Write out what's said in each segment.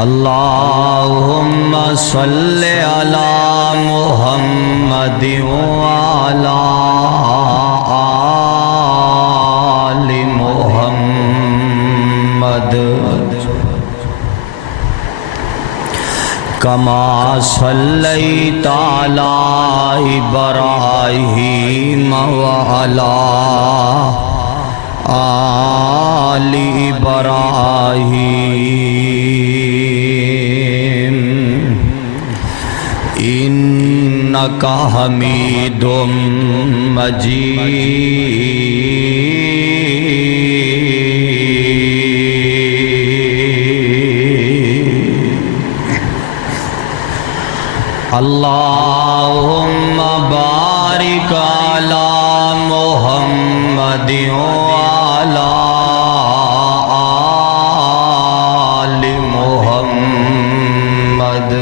اللہم صل علی محمد وعلی آل محمد کما صلیت علی ابراہیم وعلی آل ابراہیم انک حمید مجید اللہم بارک علی محمد وعلی آل محمد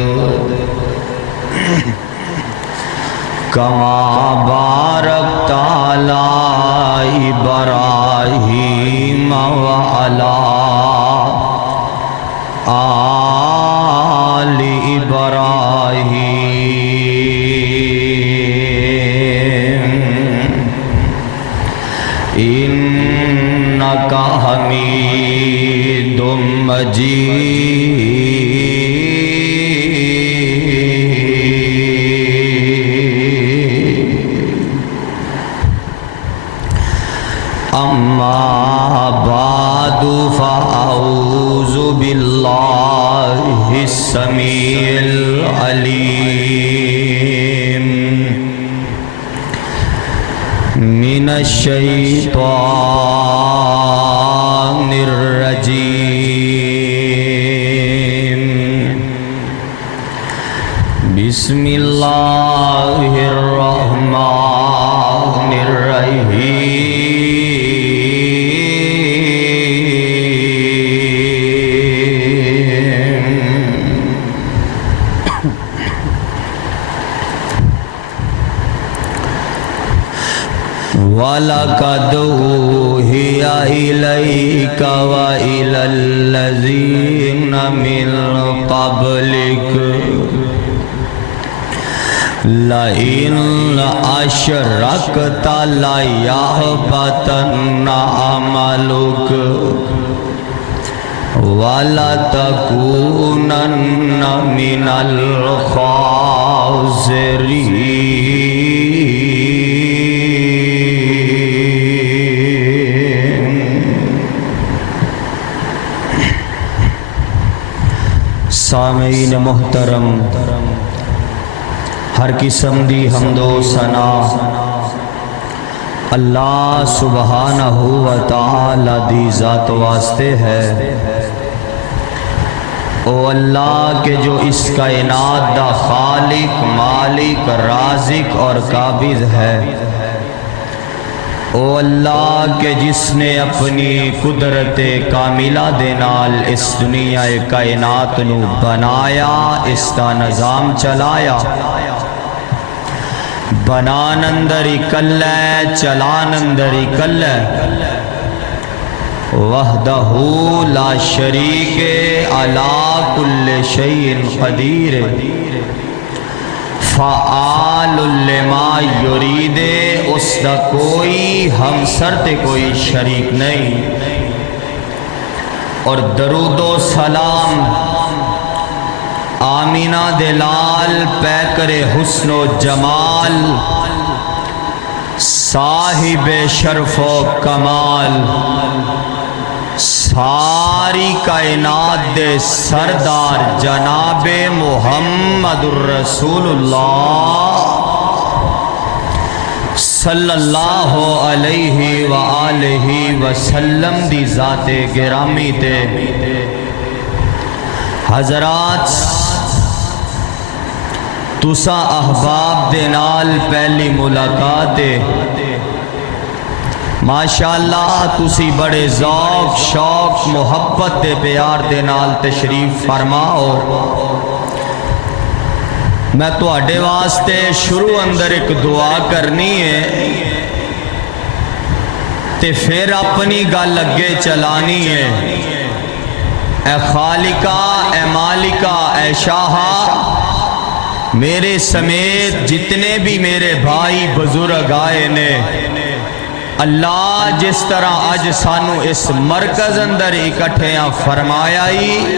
کما بارکت علی ابراہیم وعلی آل ابراہیم انک حمید مجید اما بعد فاعوذ باللہ السمیع العلیم من الشیطان الرجیم بسم اللہ الرحمن الرحیم وَلَقَدْ أُوحِيَ إِلَيْكَ وَإِلَى الَّذِينَ مِن قَبْلِكَ لَئِنْ أَشْرَكْتَ لَيَحْبَطَنَّ عَمَلُكَ وَلَتَكُونَنَّ مِنَ الْخَاسِرِينَ سامعین محترم، ہر قسم دی حمد و ثنا اللہ سبحانہ و تعالی دی ذات واسطے ہے۔ او اللہ کے جو اس کائنات دا خالق، مالک، رازق اور قابض ہے۔ او اللہ کے جس نے اپنی قدرت کاملہ دے نال اس دنیا کائنات نو بنایا، اس دا نظام چلایا، بنان اندر اکل ہے، چلان اندر اکل ہے، وحدہ لا شریک علی کل شیء قدیر فعال لما یرید، اس دا کوئی ہمسر تے کوئی شریک نہیں۔ اور درود و سلام آمینہ دلال پیکر حسن و جمال، صاحب شرف و کمال، ساری کائنات دے سردار جناب محمد الرسول اللہ صلی اللہ علیہ وآلہ وسلم دی ذات گرامی تے حضرات تسا احباب دے نال پہلی ملاقات ماشاءاللہ تسی بڑے ذوق شوق محبت دے پیار دے نال تشریف فرماؤ۔ میں تو اڈے واسطے شروع اندر ایک دعا کرنی ہے تے پھر اپنی گل اگے چلانی ہے۔ اے خالقہ، اے مالک شاہا میرے سمیت جتنے بھی میرے بھائی بزرگ آئے نے، اللہ جس طرح اج سانو اس مرکز اندر اکٹھیاں فرمایا ہی،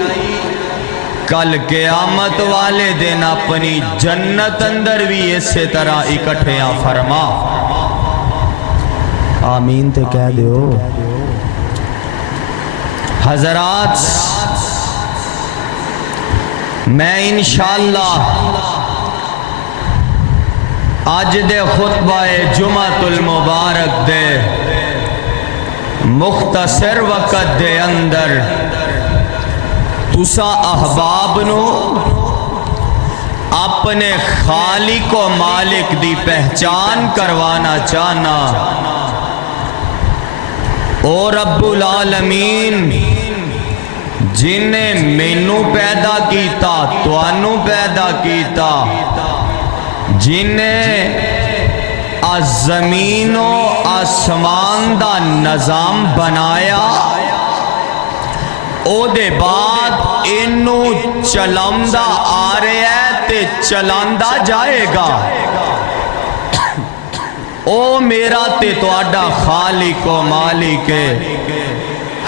کل قیامت والے دن اپنی جنت اندر بھی اسی طرح اکٹھیاں فرما۔ آمین تے کہہ دیو۔ حضرات، میں انشاءاللہ آج دے خطبہ جمعۃ المبارک دے مختصر وقت دے اندر تسا احباب نو اپنے خالق و مالک دی پہچان کروانا چاہنا۔ او رب العالمین جن نے مینوں پیدا کیتا، توانوں پیدا کیتا، جن نے زمین و آسمان دا نظام بنایا، او دے بعد انو چلامدہ آ رہے ہے تے چلاندہ جائے گا۔ او میرا تے تواڈا خالق و مالک ہے۔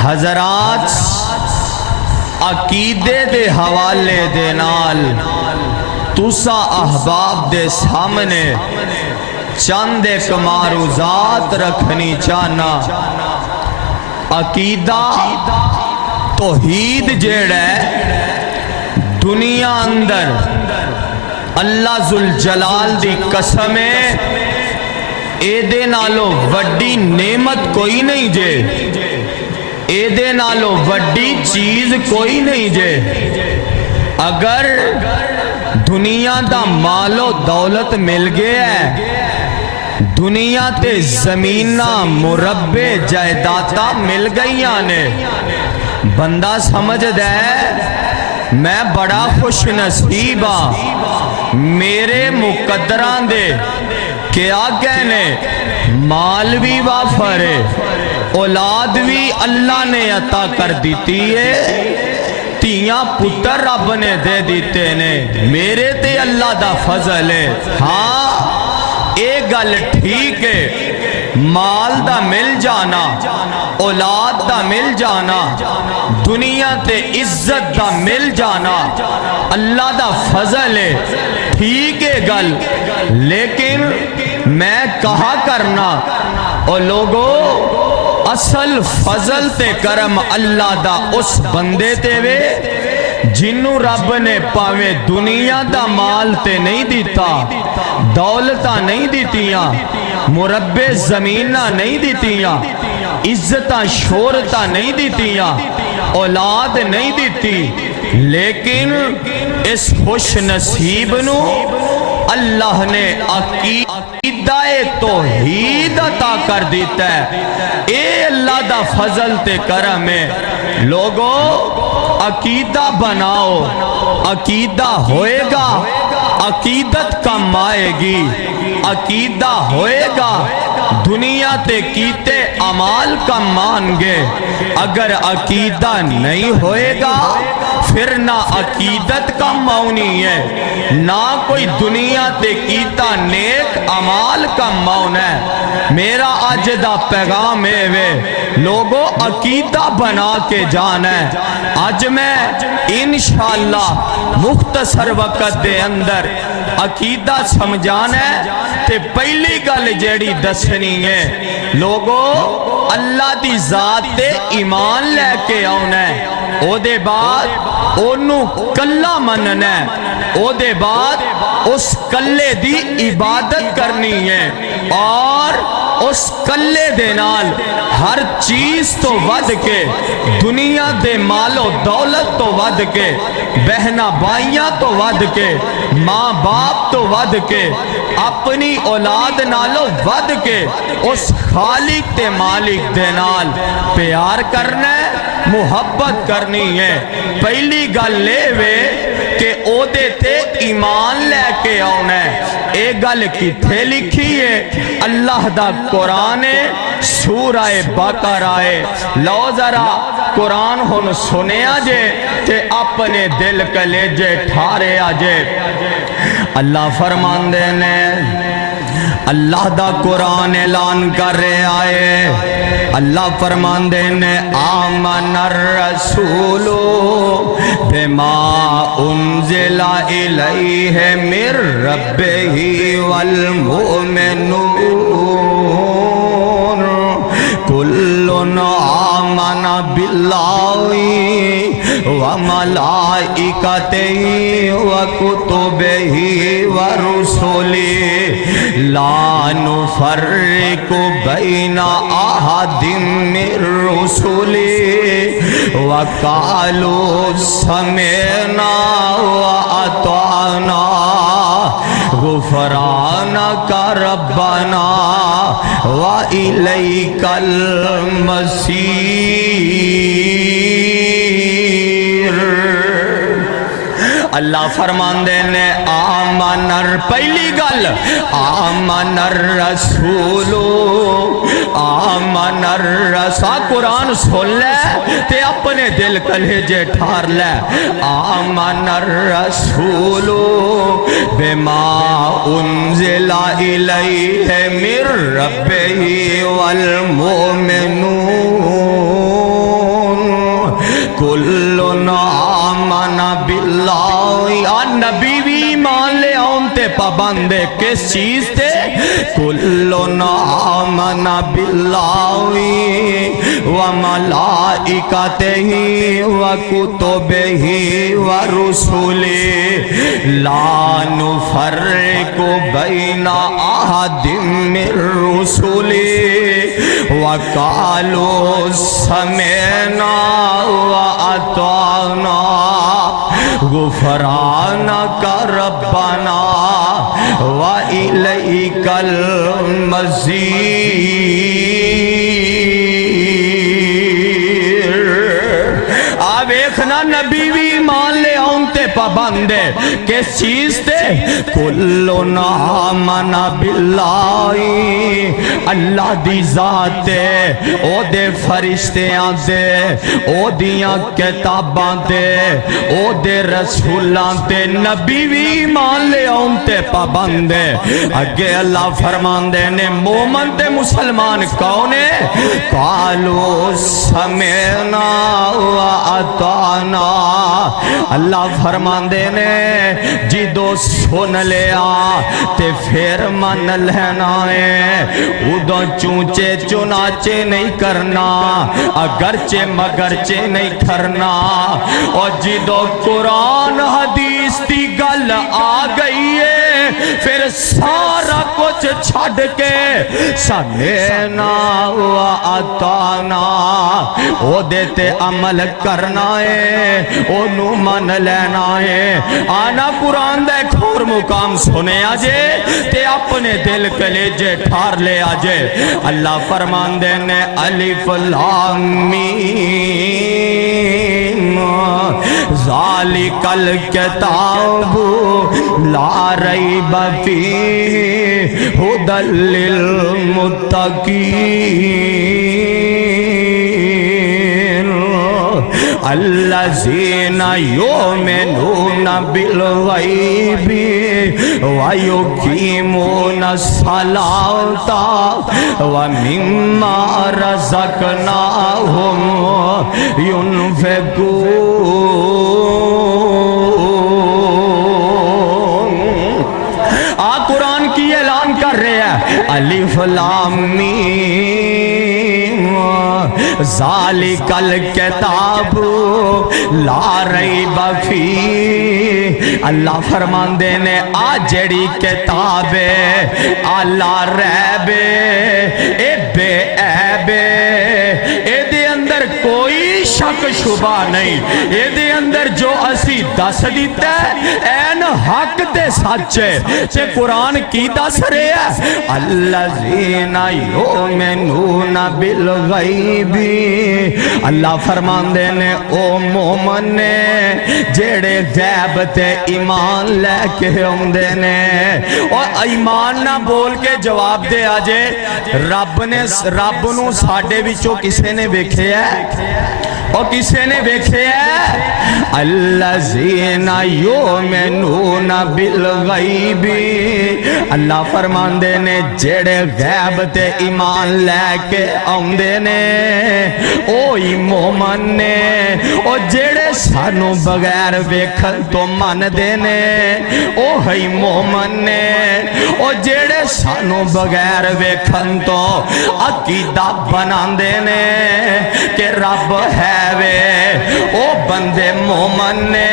حضرات، عقیدے دے حوالے دے نال تسا احباب دے سامنے چند ایک معروضات رکھنی چاہنا۔ عقیدہ توحید جیڑا ہے دنیا اندر اللہ ذوالجلال دی قسم ہے، اے دے نالو وڈی نعمت کوئی نہیں جے، اے دے نالو وڈی چیز کوئی نہیں جے۔ اگر دنیا دا مال و دولت مل گیا ہے، دنیا تے زمینہ مربع جائیداداں مل گئیاں نے، بندہ سمجھ دے میں بڑا خوش نصیب ہاں، میرے مقدران دے کیا کہنے، مال بھی وافر ہے، اولاد بھی اللہ نے عطا کر دیتی ہے، تیاں پتر رب نے دے دیتے نے، میرے تے اللہ دا فضل ہے۔ ہاں ایک گل ٹھیک ہے، مال دا مل جانا، اولاد دا مل جانا، دنیا تے عزت دا مل جانا اللہ دا فضل ہے، ٹھیک ہے گل، لیکن میں کہا کرنا او لوگو اصل فضل تے کرم اللہ دا اس بندے تے وے جنوں رب نے پاوے دنیا دا مال تے نہیں دیتا، دولتاں نہیں دیتیاں، مربع زمیناں نہیں دیتیاں، عزتاں شہرتاں نہیں دیتیاں، اولاد نہیں دیتی، لیکن اس خوش نصیب نو اللہ نے عقیدہ توحید عطا کر دیتا ہے۔ اے اللہ دا فضل تے کرم ہے۔ لوگو عقیدہ بناؤ، عقیدہ ہوئے گا، عقیدت کم آئے گی، عقیدہ ہوئے گا، دنیا تے کیتے عمال کم مانگے۔ اگر عقیدہ نہیں ہوئے گا پھر نہ عقیدت کا معنی ہے، نہ کوئی دنیا تے کیتا نیک عمال کا معنی ہے۔ میرا آج دا پیغام ہے وے لوگو عقیدہ بنا کے جانا ہے۔ آج میں انشاءاللہ مختصر وقت دے اندر عقیدہ سمجھانا ہے تے پہلی گل جیڑی دسنی ہے لوگو اللہ دی ذات تے ایمان لے کے آنا ہے، او دے بعد اونوں کلا مننا ہے، او دے بعد اس کلے دی عبادت کرنی ہے، اور اس کلے دے نال ہر چیز تو ود کے، دنیا دے مال و دولت تو ود کے، بہنا بھائیاں تو ود کے، ماں باپ تو ود کے، اپنی اولاد نالو ود کے اس خالق تے مالک دے نال پیار کرنا ہے، محبت کرنی ہے۔ پہلی گل لے وے کہ او دے تے ایمان لے کے آنا ہے۔ ایک گل کتھے لکھی ہے؟ اللہ دا قرآن سورہ بقرہ ہے، لو ذرا قرآن ہن سنے آجے تے اپنے دل کلیجے ٹھارے آجے اللہ فرمان دینے اللہ دا قرآن اعلان کر رہے آئے اللہ فرمان دینے آمن الرسول بما انزل الیہ من ربہ والمؤمنون کل آمن باللہ وملائکتہ وکتبہ ورسلہ لا نفرق بین احد من رسلہ وقالوا سمعنا واطعنا غفرانک ربنا وإلیک المصیر اللہ فرمان دینے آمن پہلی گل آمن الرسول آمن الرسول قرآن سن لے تے اپنے دل کلیجے ٹھار لے آمن الرسول بما انزل الیہ من ربہ والمؤمنون کل آمن باللہ نبی بھی ایمان لے آن تے پابندے کس چیز تے کل آمن باللہ وملائکتہ وکتبہ ورسلہ لا نفرق بین احد من رسلہ وقالوا سمعنا واطعنا غفرانک ربنا وإلیک المصیر آپ ایکھنا نبی بھی ایمان لے آن تے پابندے کس چیز تے کل آمن باللہ اللہ دی ذات دے او دے فرشتیاں دے او دیاں کتاباں دے او دے رسولاں دے نبی بھی ایمان لے آن تے پابندے اگے اللہ فرمان دے نے مومن تے مسلمان کونے قالوا سمعنا واطعنا اللہ فرمان دے نے جدو سن لیا تے پھر من لینا ہے ادھو چونچے چناچے نہیں کرنا اگرچہ مگرچہ نہیں کرنا اور جدو قرآن حدیث دی گل آ گئی ہے پھر سارا کچھ چھڑ کے سمعنا واطعنا او دیتے عمل کرنا ہے او نو من لینا ہے آنا قرآن دے ایک اور مقام سنے آجے تے اپنے دل کلیجے ٹھار لے آجے اللہ فرمان دینے الف لام میم ذالک الکتاب لا ریب فیہ ھدی للمتقین الذین یؤمنون بالغیب ویقیمون الصلاۃ ومما رزقناہم ينفقون قرآن کی اعلان کر رہے ہیں الف لام میم ذالک الکتاب لا ریب فیہ اللہ فرمان دینے آ جڑی کتاب ہے لا ریب اے بے عیب اے دے اندر کوئی شک شبہ نہیں اے دے اندر جو اسی دس دیتا ہے این حق تے سچے تے قرآن کی دس رہے ہے الذین یؤمنون بالغیب اللہ فرمان دینے او مومن نے جیڑے غیب تے ایمان لے کے ہم دینے اور ایمان نہ بول کے جواب دے آجے رب نو ساڑے وچوں کسے نے بیکھے ہے اور کسے نے دیکھے ہے الذین یؤمنون بالغیب اللہ فرماندے نے جڑے غیب تے ایمان لے کے آندے نے اوہی مومن نے او جڑے سانو بغیر ویکھن تو من دے نے اوہی مومن نے او جڑے سانو بغیر ویکھن تو عقیدہ بناندے نے کہ رب ہے وے او بندے مومن نے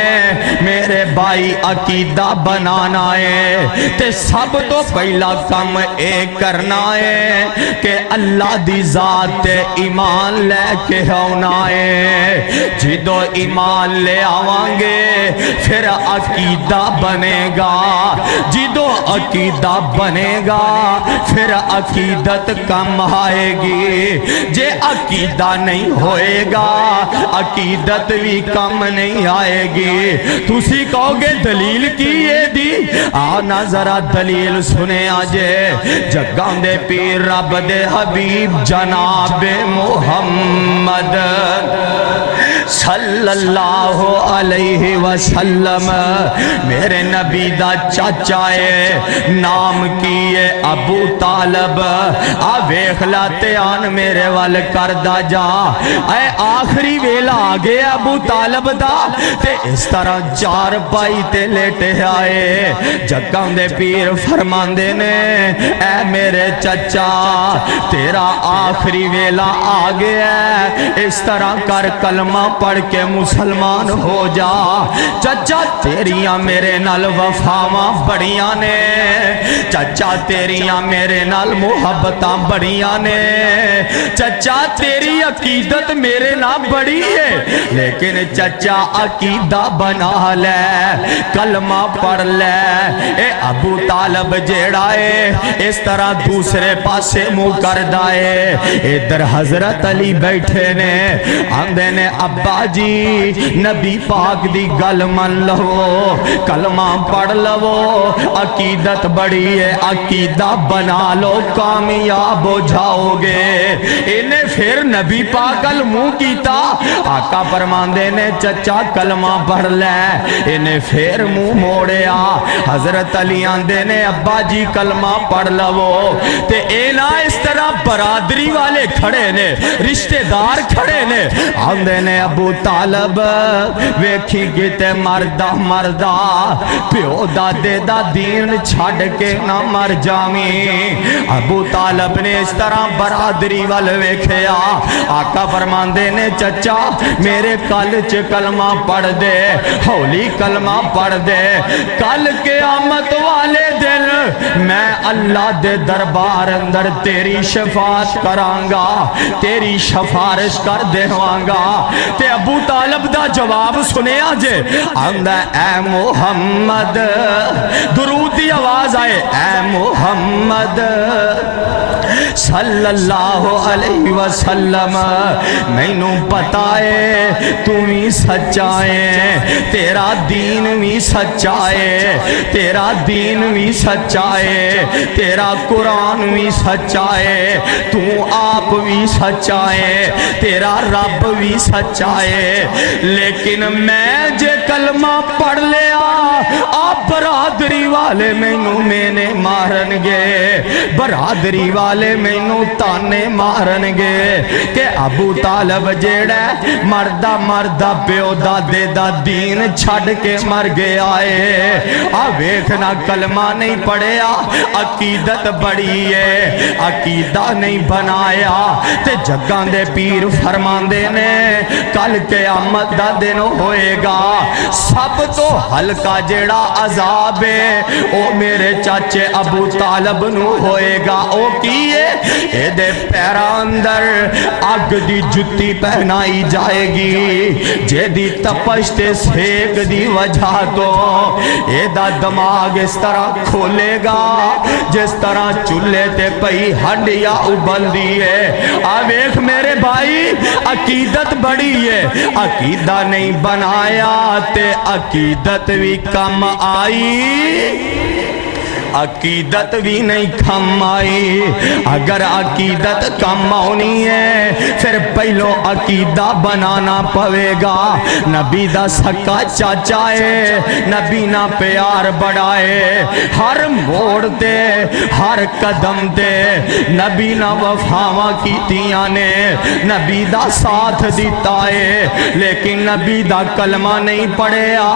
میرے بھائی عقیدہ بنانا ہے تے سب تو پہلا کم اے کرنا ہے کہ اللہ دی ذات تے ایمان لے کے ہونا ہے جدو ایمان لے آوانگے پھر عقیدہ بنے گا جدو عقیدہ بنے گا پھر عقیدت کم آئے گی جے عقیدہ نہیں ہوئے گا عقیدت بھی کم نہیں آئے گی تُسی کہو گے دلیل کی یہ دی آنا ذرا دلیل سنے آجے جگاں دے پیر رب دے حبیب جناب محمد صلی اللہ علیہ وسلم میرے نبی دا چاچائے نام کیے ابو طالب ویکھ لاتے آن میرے وال کردہ جا اے آخری ویلا آگے ابو طالب دا تے اس طرح چار پائی تے لیٹے آئے جگاں دے پیر فرماندے نے اے میرے چچا تیرا آخری ویلا آگے ہے اس طرح کر کلمہ پڑھ کے مسلمان ہو جا چچا تیریاں میرے نال وفاواں بڑیاں نے چچا تیریاں میرے نال محبتاں بڑیاں نے چچا تیری عقیدت میرے نال بڑی ہے لیکن چچا عقیدہ بنا لے کلمہ پڑھ لے اے ابو طالب جیڑا ہے اس طرح دوسرے پاسے منہ کر دائے ادھر حضرت علی بیٹھے نے آندے نے ابا جی نبی پاک دی گل من لو کلمہ پڑھ لو عقیدت بڑی ہے عقیدہ بنا لو کامیاب ہو جاؤ گے انہیں پھر نبی پاک منہ کیتا آقا فرماندے نے چچا کلمہ پڑھ لے انہیں پھر منہ موڑیا حضرت علی آندے نے ابا جی کلمہ پڑھ لو تے اینا اس طرح برادری والے کھڑے نے رشتہ دار کھڑے نے آندے نے ابو طالب ویکھی گیتے مردہ مردہ پیو دادے دا دین چھڑ کے نہ مر جامی ابو طالب نے اس طرح برادری والے ویکھیا آقا فرماندے نے چچا میرے کالچ کلمہ پڑھ دے ہولی کلمہ پڑھ دے کل قیامت والے دن میں اللہ دے دربار اندر تیری شفاعت کرانگا تیری شفارش کر دیوانگا تے ابو طالب دا جواب سنے آجے آندہ اے محمد درود دی آواز آئے اے محمد صلی اللہ علیہ وسلم میں نو پتائے تمہیں سچائے تیرا دین بھی سچائے تیرا دین بھی سچائے تیرا قرآن بھی سچائے تو آپ بھی سچائے تیرا رب بھی سچائے لیکن میں جے کلمہ پڑھ لیا آپ برادری والے میں نے مارن گے برادری والے میں تانے مارن گے کہ ابو طالب جیڑے مردہ مردہ پیو دادے دا دین چھڑ کے مر گیا ہے ویکھنا کلمہ نہیں پڑھیا عقیدت بڑی ہے عقیدہ نہیں بنایا تے جگاں دے پیر فرماندے نے کل قیامت دا دن ہوئے گا سب تو ہلکا جیڑا عذاب ہے او میرے چاچے ابو طالب نو ہوئے گا او کیے اے دے پیرا اندر آگ دی جتی پہنائی جائے گی جے دی تپش تے سیک دی وجہ تو اے دا دماغ اس طرح کھولے گا جس طرح چولے تے پئی ہنڈیا ابل دیئے آویخ میرے بھائی عقیدت بڑی ہے عقیدہ نہیں بنایا تے عقیدت بھی کم آئی عقیدت بھی نہیں کم آئی. اگر عقیدت کم آنی ہے پھر پہلو عقیدہ بنانا پوے گا. نبی دا سکا چاچا ہے, نبی نا پیار بڑھائے, ہر موڑ دے ہر قدم دے نبی نا وفاواں کیتیاں نے, نبی دا ساتھ دیتا ہے, لیکن نبی دا کلمہ نہیں پڑھیا,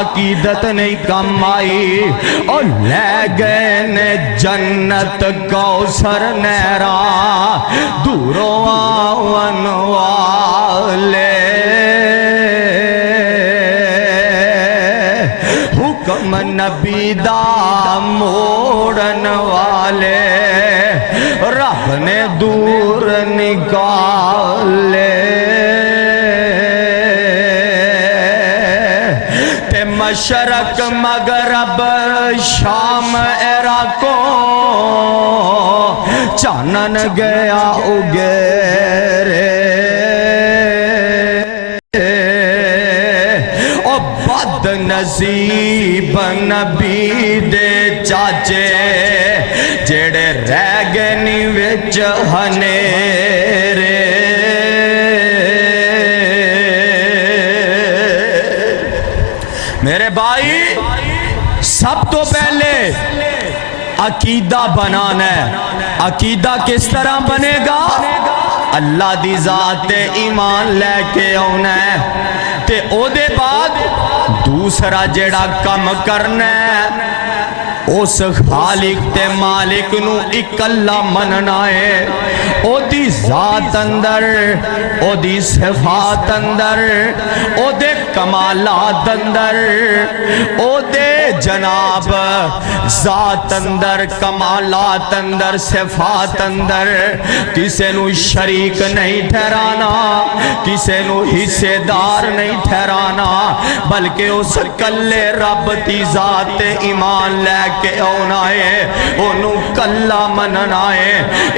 عقیدت نہیں کم آئی. اور لے گئے نے جنت کوثر نہرا دوروں آون والے, حکم نبی دا موڑن والے, رب نے دور نکالے. تے مشرق مغرب شام عراقوں چانن گیا اگیرے. او بد نصیب نبی دے چاچے جڑے رہ گئے نی وچ ہنیرے. میرے بھائی سب تو پہلے عقیدہ بنانا ہے. عقیدہ کس طرح بنے گا؟ اللہ دی ذات تے ایمان لے کے آنا ہے, تے او دے بعد دوسرا جڑا کم کرنا ہے اس خالق تے مالک نو اکلا مننا ہے. او دی ذات اندر, او دی صفات اندر, او دے کمالات اندر, او دے جناب ذات اندر, کمالات اندر, صفات اندر کسے نو شریک نہیں ٹھہرانا, کسے نو حصے دار نہیں ٹھہرانا, بلکہ اس کلے رب دی ذات ایمان لے کے آنا ہے, انہوں کلا مننا ہے.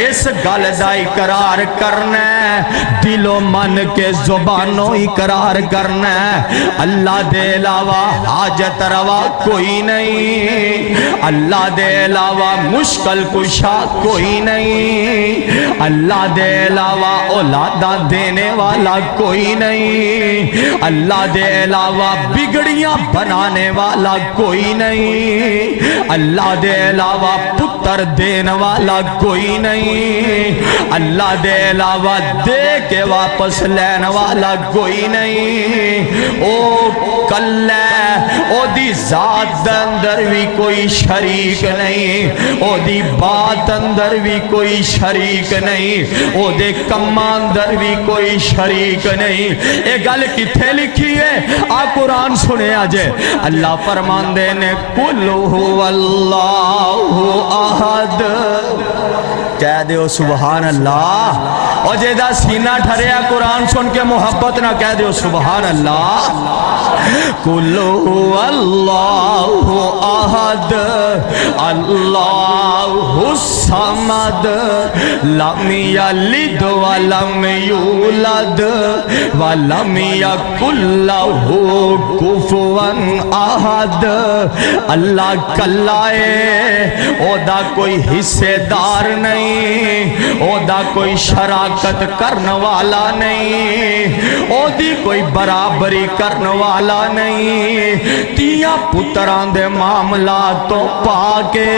اس گل دا اقرار کرنا ہے, دل و من کے زبانوں اقرار کرنا ہے. اللہ دے علاوہ حاجت روا کوئی نہیں, اللہ دے علاوہ مشکل کشا کوئی نہیں, اللہ دے علاوہ اولادہ دینے والا کوئی نہیں, اللہ دے علاوہ بگڑیاں بنانے والا کوئی نہیں, اللہ دے علاوہ پتر دینے والا کوئی نہیں, اللہ دے علاوہ دے کے واپس لینے والا کوئی نہیں. او کلے او دی ذات اندر بھی کوئی شریک نہیں, او دی بات اندر بھی کوئی شریک نہیں, او دے کم اندر بھی کوئی شریک نہیں. اے گل کتھے لکھی ہے؟ آ قرآن سنے آجے. اللہ فرمان دے نے قُلْ هُوَ اللَّهُ أَحَدٌ, کہہ دیو سبحان اللہ. اور جیدہ سینہ ٹھریا قرآن سن کے محبت نہ کہہ دیو سبحان اللہ. قُلْ هُوَ اللَّهُ أَحَدٌ اللَّهُ الصَّمَدُ لَمْ يَلِدْ وَلَمْ يُولَدْ وَلَمْ يَكُنْ لَهُ كُفُوًا أَحَدٌ. اللہ کلا ہے, او دا کوئی حصے دار نہیں, او دا کوئی شراکت کرنے والا نہیں, او دی کوئی برابری کرنے والا نہیں. تیاں پتران دے معاملات تو پاکے,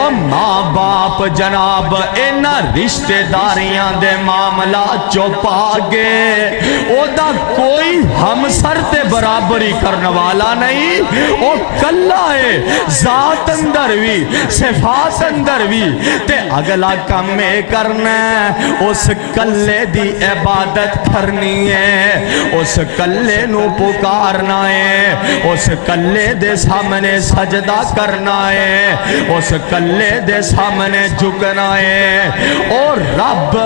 او ماں باپ جناب اینا رشتہ داریاں دے معاملات چو پاکے, او دا کوئی ہمسر تے برابری کرنے والا نہیں, او کلا ہے ذات اندر بھی صفات اندر بھی. تے اگلا کام میں کرنا ہے, اس کلے دی عبادت کرنی ہے, اس کلے نو پکارنا ہے, اس کلے دے سامنے سجدہ کرنا ہے, اس کلے دے سامنے جھکنا ہے. اور رب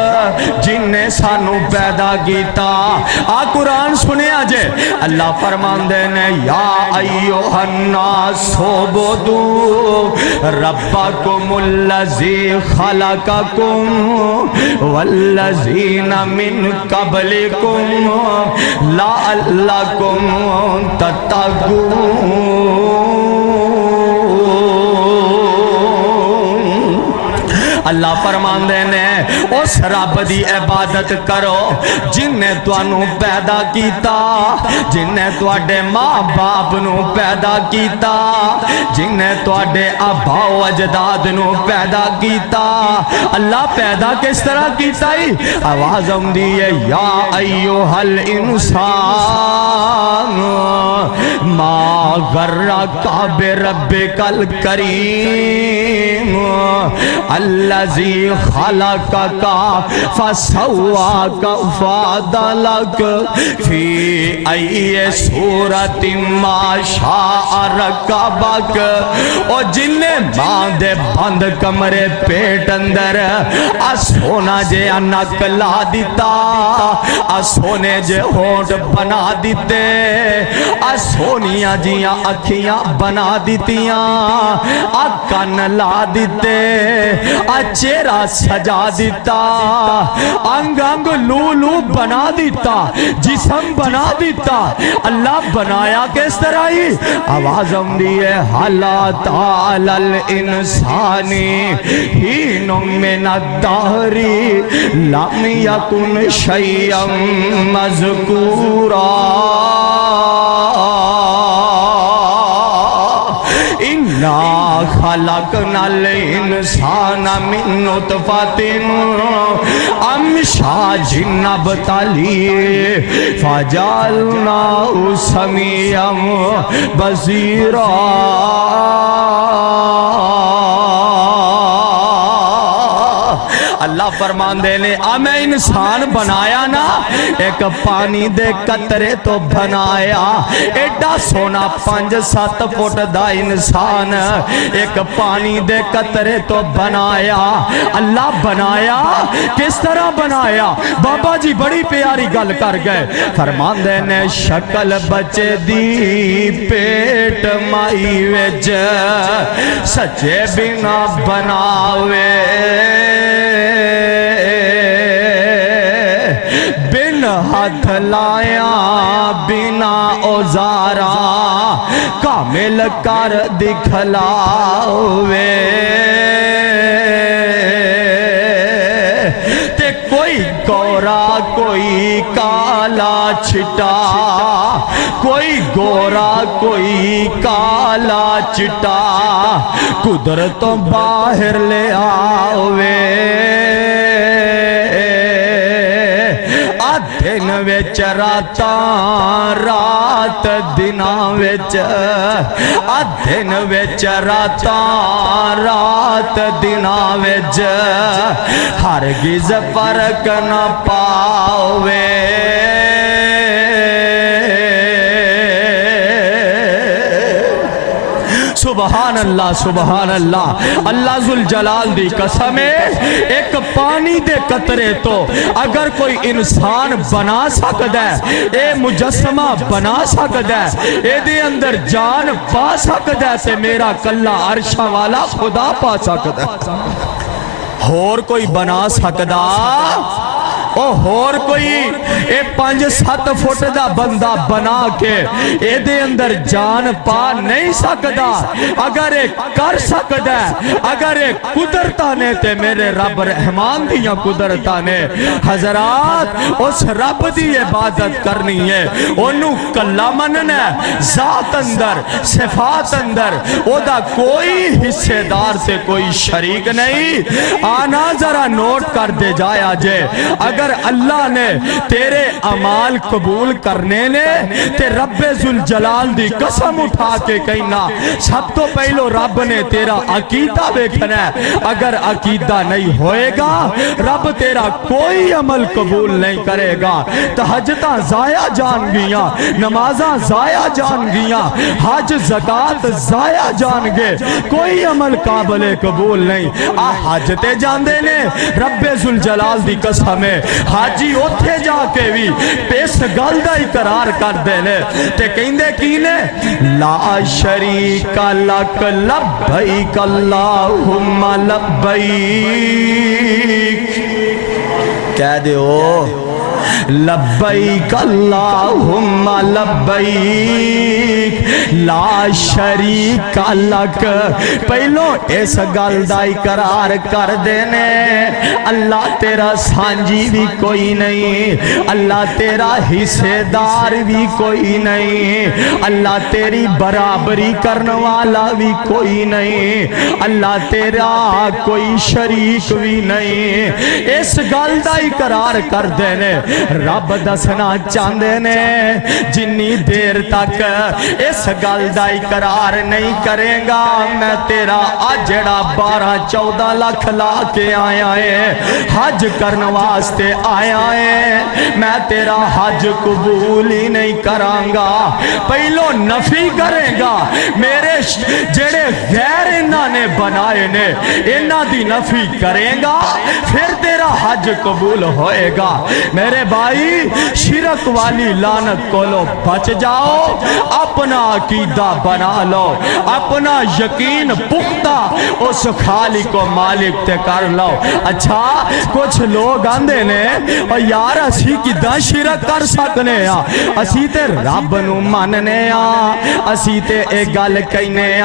جن نے سانو پیدا کیتا, آ قرآن سنے آجے. اللہ فرمان دے نے یا ایوہ الناس عبدوا ربکم الذی خلقکم والذین من قبلکم لعلکم تتقون. اللہ فرماندے نے اس رب دی عبادت کرو جن نے تانوں پیدا کیتا، جن نے تواڈے ماں باپ نو پیدا کیتا، جن نے تواڈے آبا و اجداد نو پیدا کیتا۔ اللہ پیدا کس طرح کیتا ہی؟ آواز آندی ہے یا ایھا الانسان ما غرک بربک الکریم الذی خلقک فسواک فعدلک فی ای صورت ما شاء رکبک۔ او جن نے ماں دے بند کمرے پیٹ اندر سونا جے نک لا دیتا، سونے جے ہونٹ بنا دیتے، سونیاں جیاں اکھیاں بنا دیتیاں، کن لا دیتے، چہرہ سجا دیتا، انگ انگ لو لو بنا دیتا، جسم بنا دیتا۔ اللہ بنایا کس طرح ہی؟ آواز آمدی ہے حَلَا تَعَلَى الْإِنسَانِ حِينٌ مِّنَ الدَّهْرِ لَمْ يَكُنْ شَيْئًا مَذْكُورًا۔ إِنَّا خَلَقْنَا الْإِنسَانَ مِن نُطْفَةٍ أَمْشَاجٍ نَبْتَلِيهِ فَجَعَلْنَاهُ سَمِيعًا بَصِيرًا۔ اللہ فرمان دے لے میں انسان بنایا نا، ایک پانی دے قطرے تو بنایا، ایڈا سونا 5-7 فٹ دا انسان ایک پانی دے قطرے تو بنایا۔ اللہ بنایا کس طرح بنایا؟ بابا جی بڑی پیاری گل کر گئے، فرمان دے نے شکل بچے دی پیٹ مائی وچ سچے بنا بناوے، بن ہاتھ لایا بنا اوزارا کامل کر دکھلاوے۔ تے کوئی گورا کوئی کالا چھٹا، کوئی گورا کوئی کالا چٹا قدرتوں باہر لے آوے۔ دن وچ راتاں رات دناں وچ، دن وچ راتاں رات دناں وچ ہرگز فرق نہ پاوے۔ سبحان اللہ سبحان اللہ۔ اللہ ذوالجلال دی قسم ہے ایک پانی دے قطرے تو اگر کوئی انسان بنا سکتا ہے، اے مجسمہ بنا سکتا ہے، اے دے اندر جان پا سکتا ہے، سے میرا کلہ عرشہ والا خدا پا سکتا ہے۔ اور کوئی بنا سکتا اور کوئی اے 5-7 فٹ دا بندہ بنا کے اے دے اندر جان پا نہیں سکتا۔ اگر اے کر سکتا ہے، اگر اے قدرتہ نے تے میرے رب رحمان دیا قدرتہ نے، حضرات اس رب دی عبادت کرنی ہے، انہوں کلہ مننا ہے، ذات اندر صفات اندر او دا کوئی حصے دار سے کوئی شریک نہیں۔ آنا ذرا نوٹ کر دے جایا جے، اگر اللہ نے تیرے عمال قبول کرنے نے تے رب ذوالجلال دی قسم اٹھا کے کہنا سب تو پہلو رب نے تیرا عقیدہ دیکھنا ہے۔ اگر عقیدہ نہیں ہوئے گا رب تیرا کوئی عمل قبول نہیں کرے گا۔ تہجداں ضائع جان گیاں، نمازاں ضائع جان گیاں، حج زکاة ضائع جان گے، کوئی عمل قابل قبول نہیں۔ حج تے جاندے نے رب ذوالجلال دی قسم ہے، حاجی اوتھے جا کے بھی پیس گل دا اقرار کر دینے تے کہندے کی نے لا شریک لک لبیک اللہم لبیک، کہہ دے ہو लब्बैक अल्लाहुम्मा लब्बैक ला शरीक लक। पहलो इस गल दा इकरार कर देने, अल्लाह तेरा सांझी भी कोई नहीं, अल्लाह तेरा हिस्सेदार भी कोई नहीं, अल्लाह तेरी बराबरी करने वाला भी कोई नहीं, अल्लाह तेरा कोई शरीक भी नहीं। इस गल दा इकरार कर देने रब दसना चाहते ने जिन्नी देर तक इस गल दा इकरार नहीं करेगा मैं तेरा जेड़ा 12-14 लाख ला के आया है हज करने वास्ते आया है, मैं तेरा हज कबूल ही नहीं करांगा। पहलो नफी करेगा मेरे जेड़े गैर इन्हां ने बनाए ने इन्हां दी नफी करेगा फिर तेरा हज कबूल होएगा। मेरे भाई शिरक वाली लानत को लो बच जाओ, अपना अकीदा बना लो, अपना यकीन पुख्ता उस खालिक को मालिक ते कर लो। अच्छा कुछ लोग आंदे ने और यार असी किदां शिरक कर सकने आ, असी ते रब नू मनने आ, असी ते एक गल कहने आ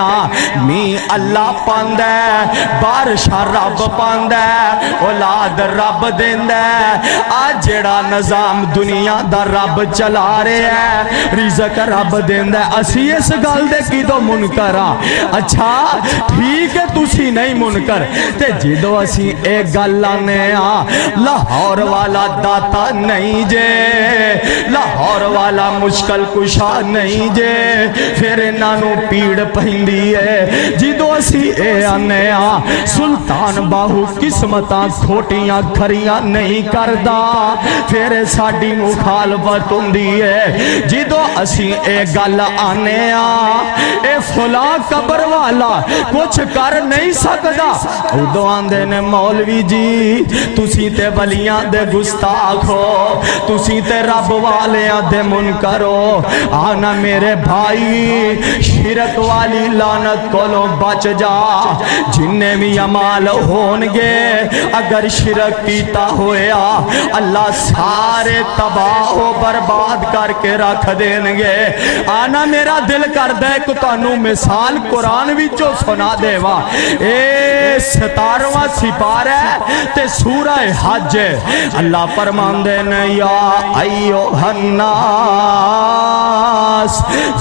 मी अल्लाह पांदा बारिशा रब पांदा औलाद रब देंदा आ जेड़ा निजाम दुनिया दा रब चला रहा है रिज़क रब देंदा असी इस गल दे किदों मुनकर आ। अच्छा ठीक है तुसी नहीं मुनकर ते जिदों असी एक गल लाने आ लाहौर वाला दाता नहीं जे, लाहौर वाला मुश्किल कुशा नहीं जे, फिर इन्हां नू पीड़ पैंदी है जिदों असी ए आने आ सुल्तान बाहू किस्मतां खोटियां खरियां नहीं करदा फिर साडी मुखालफत हुंदी है। जिदों असी ए गल आने आ ए फला कबर वाला कुछ कर नहीं सकदा उदों आंदे ने मौलवी जी तुसी ते वलियां दे गुस्ताख हो, तुसी ते रब वालियां दे मुनकर हो। आना मेरे भाई शिरक वाली लानत कोलों बच जा, जिन्ने भी अमाल होनगे अगर शिरक कीता होया अल्लाह सारे तबाह बर्बाद करके रख देंगे। आना मेरा दिल करदा है कि तुहानू मिसाल कुरान विचों सुना देवा। ए 17वां सिपारा ते सूरह हज अल्लाह फरमांदे ने या अय्युहन्नास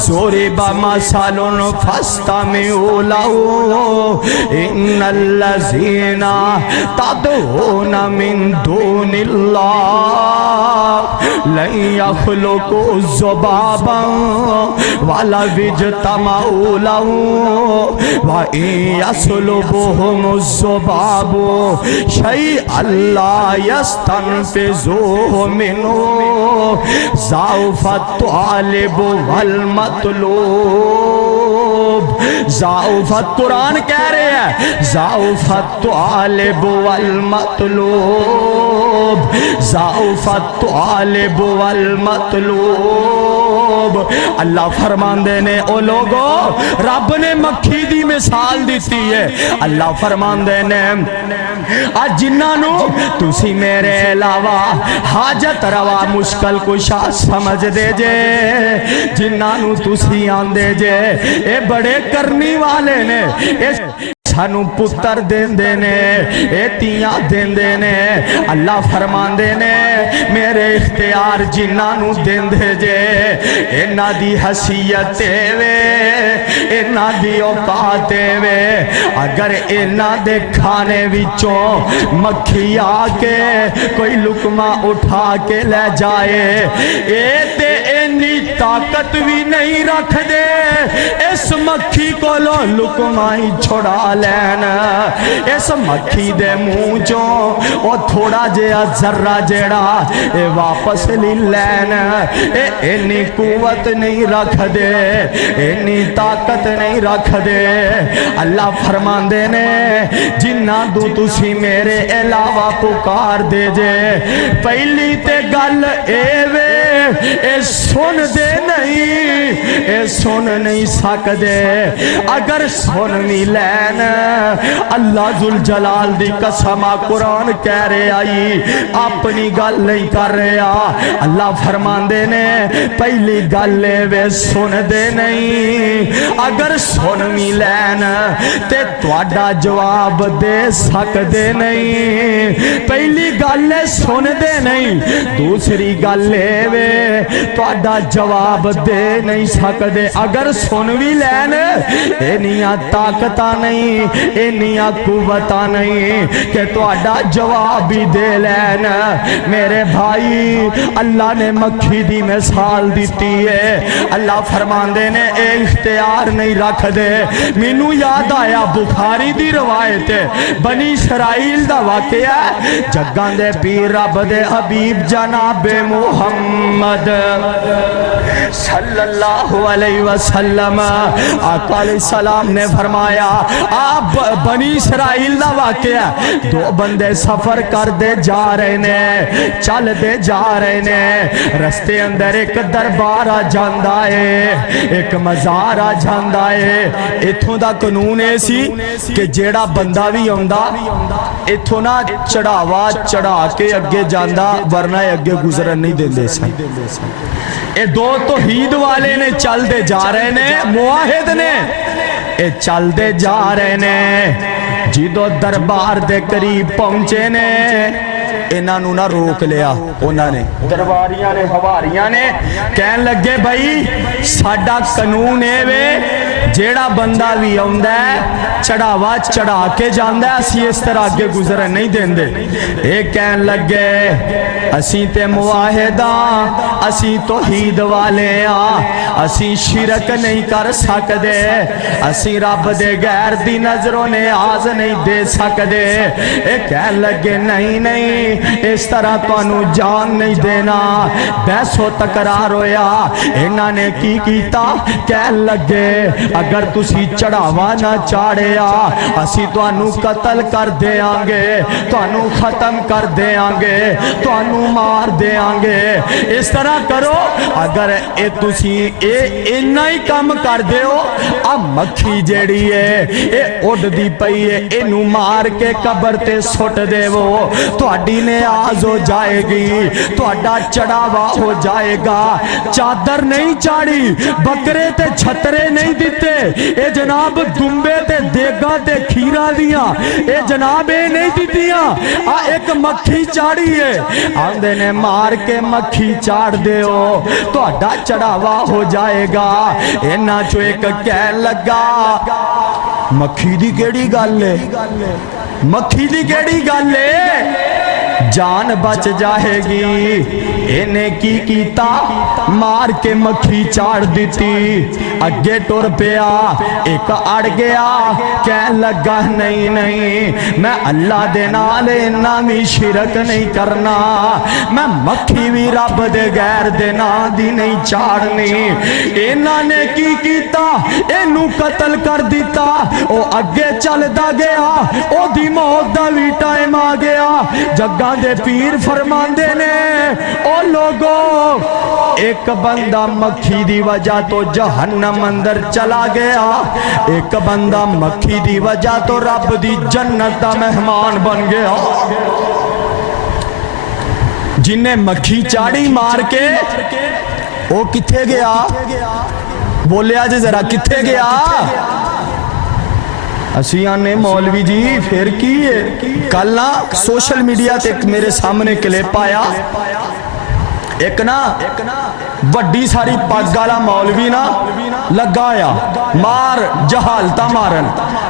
ज़ुरिबा मसलुन फस्तमिऊ लहू इन्नल्लज़ीना तदऊना मिन दूनिल्लाह लन यख़्लुक़ू ज़ुबाबन वला इज्तमऊ लहू व इन यस्लुबहुमुज़्ज़ुबाबु शैअन ला यस्तनफ़िज़ूहु मिन्हु ज़अफ़त तालिब वल मतलूब। ज़अफ़त कुरान कह रहे हैं ज़अफ़त तालिब वल मतलूब, ज़अफ़त तालिब वल मतलूब। अल्लाह फरमांदे ने ओ लोगो रब ने मक्खी दी मिसाल दी है। अल्लाह फरमांदे ने आज जिन्हां तुसी मेरे अलावा हाजत रवा मुश्किल कुशा समझ दे जे, जिन्हां तुसी आंदे जे ए बड़े करनी वाले ने सानू पुत्र देंदे ने ए तियां देंदे ने। अल्लाह फरमांदे ने मेरे इख्तियार जिन्हां नू देंदे जे इन्हां दी हसीयत वे इन्हां दी औकात वे। अगर इन्हां दे खाने विचों मक्खी आके कोई लुकमा उठा के ले जाए ए ते इन्नी ताकत भी नहीं रख दे इस मक्खी कोलों लुकमा ही छुड़ा लैन। इस मक्खी दे मुंह चों ओ थोड़ा जिहा जर्रा जेड़ा ए वापस ले लैन। ए इन्नी कुवत नहीं रख दे इन्नी ताकत नहीं रख दे। अल्लाह फरमांदे ने जिन्ना तू तुसी मेरे अलावा पुकार दे जे पहली ते गल ए वे اے سن دے نہیں اے سن نہیں سکدے اگر سن بھی لین اللہ ذوالجلال دی قسم قرآن کہہ رہے آئی اپنی گل نہیں کر رہا اللہ فرماندے نے پہلی گل وے سن دے نہیں اگر سن بھی لین تے تواڈا جواب دے سکدے نہیں پہلی گل سن دے نہیں دوسری گل وے تواڈا جواب دے نہیں سکدے اگر سن بھی لین اینیاں طاقتاں نہیں اینیاں قوتاں نہیں کہ تواڈا جواب بھی دے لین میرے بھائی اللہ نے مکھی دی مثال دیتی ہے اللہ فرماندے نے اے اختیار نہیں رکھ دے مینوں یاد آیا بخاری دی روایت بنی اسرائیل دا واقعہ جگاں دے پیر رب دے حبیب جناب محمد صلی اللہ علیہ وسلم آقا علیہ السلام نے فرمایا آپ بنی اسرائیل دا واقعہ دو بندے سفر کر دے جا رہے نے چل دے جا رہے نے رستے اندر ایک دربار آ جاندا ہے ایک مزار آ جاندا ہے ایتھوں دا قانون ہے سی کہ جیڑا بندہ بھی آندا ایتھوں نہ چڑھاوا چڑھا کے اگے جاندا ورنہ اگے گزرن نہیں دیندے سن اے دو توحید والے نے چل دے جا رہے نے موحد نے اے چل دے جا رہے نے جدو دربار دے قریب پہنچے نے انہاں نو نہ روک لیا انہاں نے درباریاں نے حواریاں نے کہن لگے بھائی ساڈا قانون ہے وے جیڑا بندہ بھی آندا ہے چڑھاوا چڑھا کے جاندا ہے اسی اس طرح آگے گزرن نہیں دیندے اے کہن لگے اسی تے موحداں اسی توحید والے ہاں اسی شرک نہیں کر سکدے اسی رب دے غیر دی نظروں نے آز نہیں دے سکدے اے کہن لگے نہیں نہیں اس طرح تانوں جان نہیں دینا بحث و تکرار ہویا انہاں نے کی کیتا کہن لگے اگر تسی چڑھاوا نہ چاڑیا اسی تانوں قتل کر دیاں گے تانوں ختم کر دیاں گے تانوں مار دیاں گے اس طرح کرو اگر اے تسی اینا ہی کم کر دیو اب مکھی جیڑی ہے اے اڑ دی پئی ہے اینو مار کے قبر تے سٹ دے وہ تہاڈی نیاز ہو جائے گی تہاڈا چڑھاوا ہو جائے گا چادر نہیں چاڑی بکرے تے چھترے نہیں دیتے اے جناب دمبے تے دیگاں تے کھیرا دیاں اے جناب اے نہیں دیتیاں ایک مکھی چاڑی ہے آندے نے مار کے مکھی چاڑ دے ہو تو اڈا چڑھاوا ہو جائے گا اینا چو ایک کہن لگا مکھی دی کیڑی گل ہے مکھی دی کیڑی گل ہے جان بچ جائے گی انہیں کی کیتا مار کے مکھی چاڑ دیتی اگے ٹور پیا ایک اڑ گیا کہن لگا نہیں نہیں میں اللہ دے نال انہاں بھی شرک نہیں کرنا میں مکھی بھی رب دے غیر دے نام دی نہیں چاڑنی انہاں نے کی کیتا اینو قتل کر دیتا او اگے چل دا گیا او دی موت دا بھی ٹائم آ گیا جگہ دے پیر فرماندے نے او لوگو ایک بندہ مکھی دی وجہ تو جہنم اندر چلا گیا ایک بندہ مکھی دی وجہ تو رب دی جنت دا مہمان بن گیا جنہیں مکھی چاڑی مار کے وہ کتھے گیا بولے آج ذرا کتھے گیا اسیاں نے مولوی جی پھر کی کل نا سوشل میڈیا تے میرے سامنے کلپ آیا ایک نا وڈی ساری پاگالا مولوی نا لگایا مار جہالتا مارن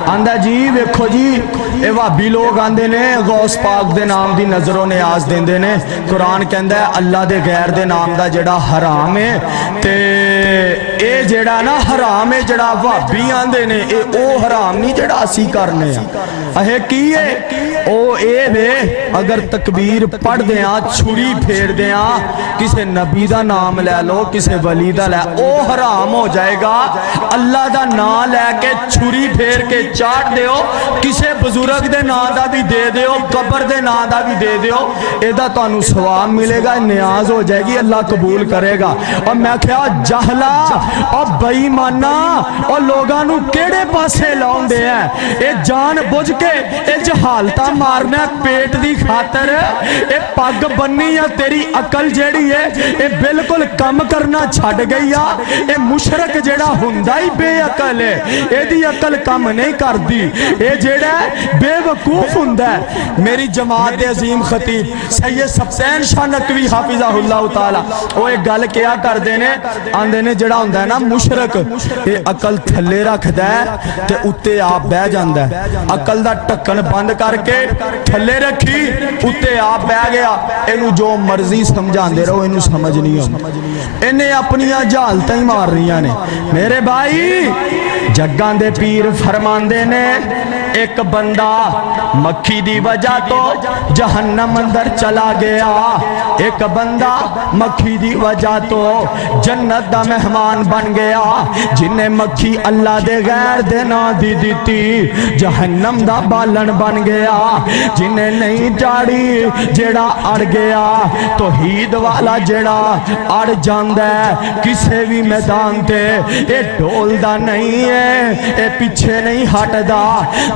آندہ جی ویکھو جی اے وابی لوگ آندے نے غوث پاک دے نام دی نظروں نے آز دیندے نے قرآن کہندہ ہے اللہ دے غیر دے نام دا جڑا حرام ہے تے اے جڑا نا حرام ہے جڑا وابی آندے نے اے او حرام نہیں جڑا اسی کرنے ہیں اے کیے او اے بے اگر تکبیر پڑھ دیاں چھڑی پھیر دیاں کسے نبی دا نام لے لو کسے ولی دا لے او حرام ہو جائے گا جائے گا اللہ دا نام لے کے چھری پھیر کے چاٹ دیو کسے بزرگ دے نام دا بھی دے دیو قبر دے نام دا بھی دے دیو ایدہ تو انو ثواب ملے گا نیاز ہو جائے گی اللہ قبول کرے گا اور میں کہا جہلا اور بئی مانا اور لوگانو کیڑے پاسے لاؤں دے ہیں اے جان بجھ کے اے جہالتا مارنا پیٹ دی خاطر اے پاگ بنی یا تیری عقل جیڑی ہے اے بالکل کم کرنا چھڑ گئی یا اے مشرک جیڑا ہندائی بے عقل ہے اے دی عقل کم نہیں کر دی اے جیڑا بے وقوف ہندہ ہے میری جماعت عظیم خطیب سید سبسین شاہ نقوی حافظہ اللہ تعالی وہ ایک گل کیا کر دینے آندھنے جڑا ہندہ ہے نا مشرک اے عقل تھلے رکھ دے تے اتے آپ بے جاندہ ہے عقل دا ٹکن بند کر کے تھلے رکھی اتے آپ بے گیا انہوں جو مرضی سمجھان دے رہو انہوں سمجھ نہیں ہوں انہیں اپنیاں جالتا ہی مار رہی نے میرے بھائی جگان دے پیر فرمان دے نے ایک بندہ مکھی دی وجہ تو جہنم اندر چلا گیا ایک بندہ مکھی دی وجہ تو جنت دا مہمان بن گیا جنہیں مکھی اللہ دے غیر دے نا دی دیتی جہنم دا بالن بن گیا جنہیں نہیں چاڑی جیڑا اڑ گیا توحید والا جیڑا اڑ جاندہ ہے کسے بھی میدان تے اے ڈول دا نہیں ہے اے پیچھے نہیں ہٹ دا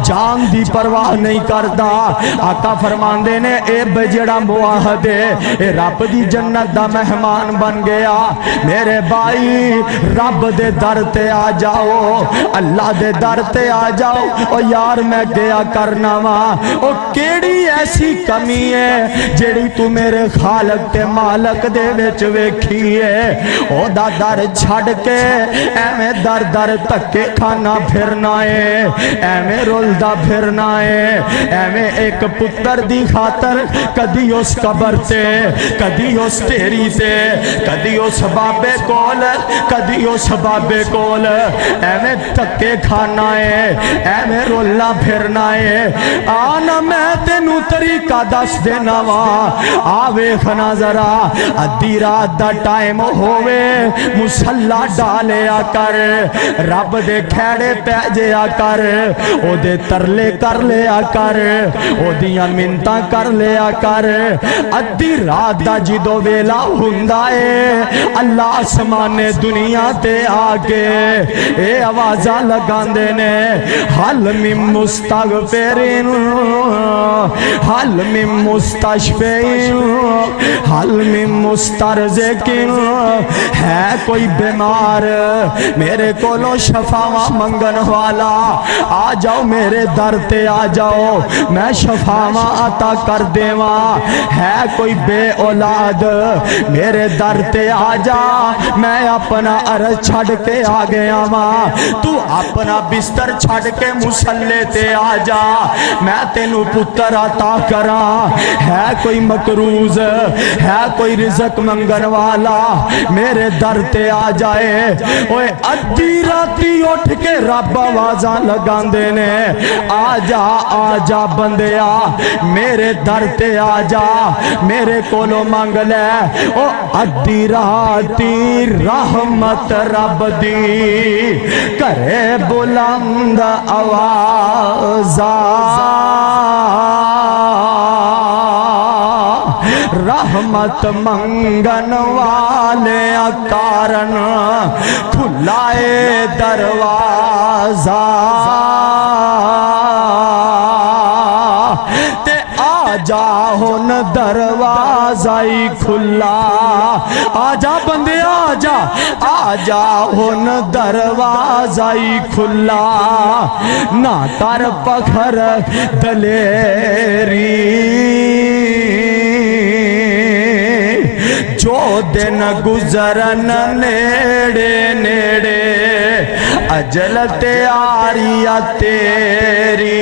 جان دی پرواہ نہیں کردہ آقا فرمان دے نے اے بجڑا معاہد ہے اے رب دی جنت دا مہمان بن گیا میرے بھائی رب دے در تے آ جاؤ اللہ دے در تے آ جاؤ او یار میں گیا کرنا ماں او کیڑی ایسی کمی ہے جیڑی تو میرے خالق تے مالک دے وچ ویکھی ہے او دا در چھڑ کے اے میں در در تکے کھانا پھرنا ہے اے میں رولدہ پھرنا ہے اے میں ایک پتر دی خاطر کدی اس قبر تے کدی اس تیری تے کدی اس بابے کول کدی اس بابے کول اے میں تکے کھانا ہے اے میں رولہ پھرنا ہے آنا میں تینو طریقہ دس دینا وہاں آوے خنا ذرا ادھی رات دا ٹائم ہوئے مسلح ڈالے آ کر رب دے کھیڑے پیجے آ کر او دے ترلے کر لے آ کر او دیاں منتاں کر لے آ کر ادھی رات دا جدو ویلا ہندائے اللہ آسمانے دنیا تے آگے اے آوازہ لگان دینے حل من مستغفرین حل من مستشفین حل من مسترزقین ہے کوئی بیمار میرے کولو شفاوہ منگن والا آ جاؤ میرے در تے آ جاؤ میں شفاوہ عطا کر دیواں ہے کوئی بے اولاد میرے در تے آ جا میں اپنا عرض چھڑ کے آ گیا ماں تو اپنا بستر چھڑ کے مسلے تے آ جا میں تینو پتر عطا کرا ہے کوئی مقروض ہے کوئی رزق منگن والا میرے در تے آ جائے اوے ادھی راتی اٹھ کے رب آوازاں لگان دینے آ جا بندیا میرے در تے آ جا میرے کولو مانگ لے او ادھی راتی رحمت رب دی کرے بلند آوازاں رحمت منگن والے کارن کھلائے دروازہ تے آ جا ہن دروازہ ہی کھلا آ جا بندے آ جا ہن دروازہ ہی کھلا نہ کر پخر دلیری جو دن گزرن نیڑے نیڑے اجل تیاری تیری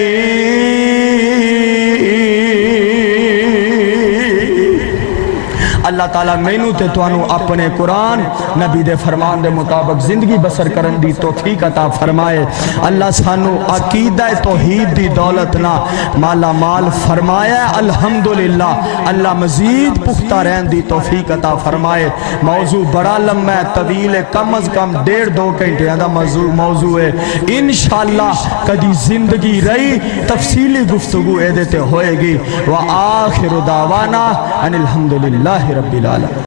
اللہ تعالیٰ مینوں تے توانوں اپنے قرآن نبی دے فرمان دے مطابق زندگی بسر کرن دی توفیق عطا فرمائے۔ اللہ سانو عقیدہ توحید دی دولت نہ مالا مال فرمایا الحمدللہ۔ اللہ مزید پختہ رہن دی توفیق عطا فرمائے۔ موضوع بڑا لمبا ہے، طویل ہے، کم از کم 1.5-2 گھنٹے دا موضوع ہے۔ انشاءاللہ کدی زندگی رہی تفصیلی گفتگو اے دیتے ہوئے گی۔ وآخر دعوانا ان الحمدللہ رب العالمین۔